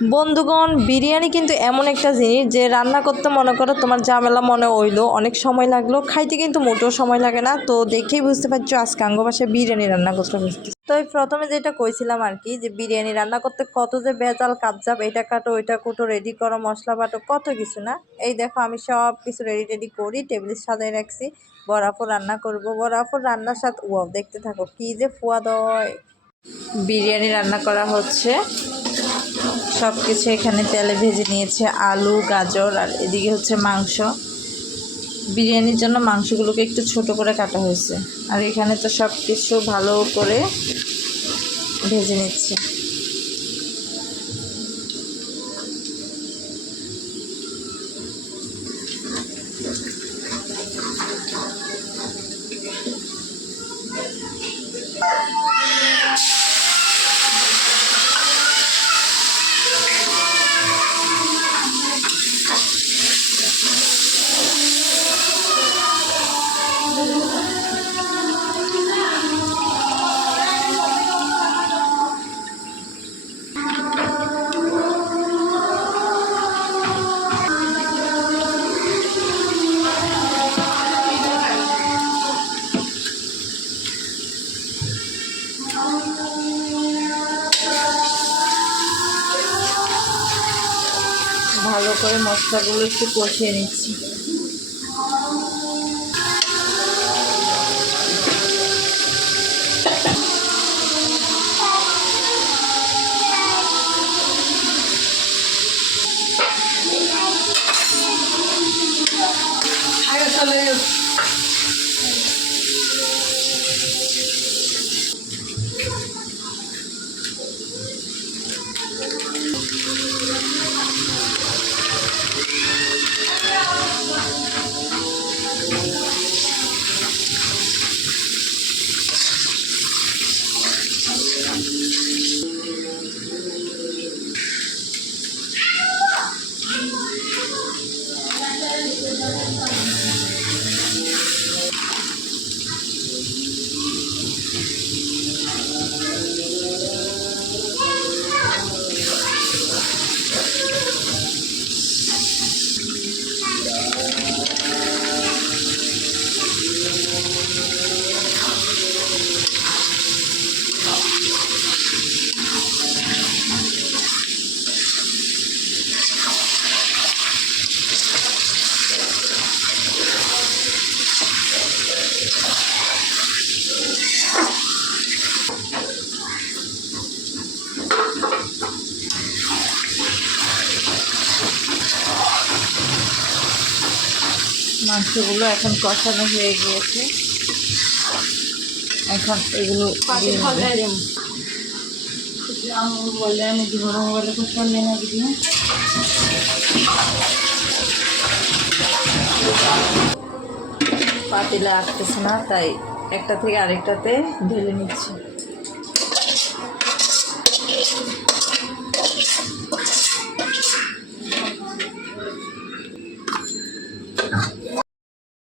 বন্ধুগণ, বিরিয়ানি কিন্তু এমন একটা জিনিস যে রান্না করতে মনে করো তোমার ঝামেলা মনে হইলো, অনেক সময় লাগলো, খাইতে কিন্তু মোটেও সময় লাগে না। তো দেখেই বুঝতে পারছো আজকে আঙ্গ বাসায় বিরিয়ানি রান্না করতে বসছি। তো প্রথমে যেটা কইছিলাম আর কি, যে বিরিয়ানি রান্না করতে কত যে ভেজাল কাপজাপ, এটা কাটো ওইটা কুটো, রেডি করো, মশলা বাটো, কত কিছু না। এই দেখো আমি সব কিছু রেডি করি, টেবিলে সাজাই রাখছি। বরাবর রান্না করবো, বরাবর রান্নার সাথে ও দেখতে থাকো কি যে ফুয়াদ হয়। বিরিয়ানি রান্না করা হচ্ছে, সব কিছু এখানে তেলে ভেজে নিয়েছে, আলু গাজর, আর এদিকে হচ্ছে মাংস। বিরিয়ানির জন্য মাংসগুলোকে একটু ছোট করে কাটা হয়েছে, আর এখানে তো সব কিছু ভালো করে ভেজে নিচ্ছে। ভালো করে মশলাগুলো একটু কষিয়ে নিচ্ছি। মাংসগুলো এখন কষানো হয়ে গিয়েছে, এখন এগুলো পাতিলে আসতেছে না, তাই একটা থেকে আরেকটাতে ঢেলে নিচ্ছি।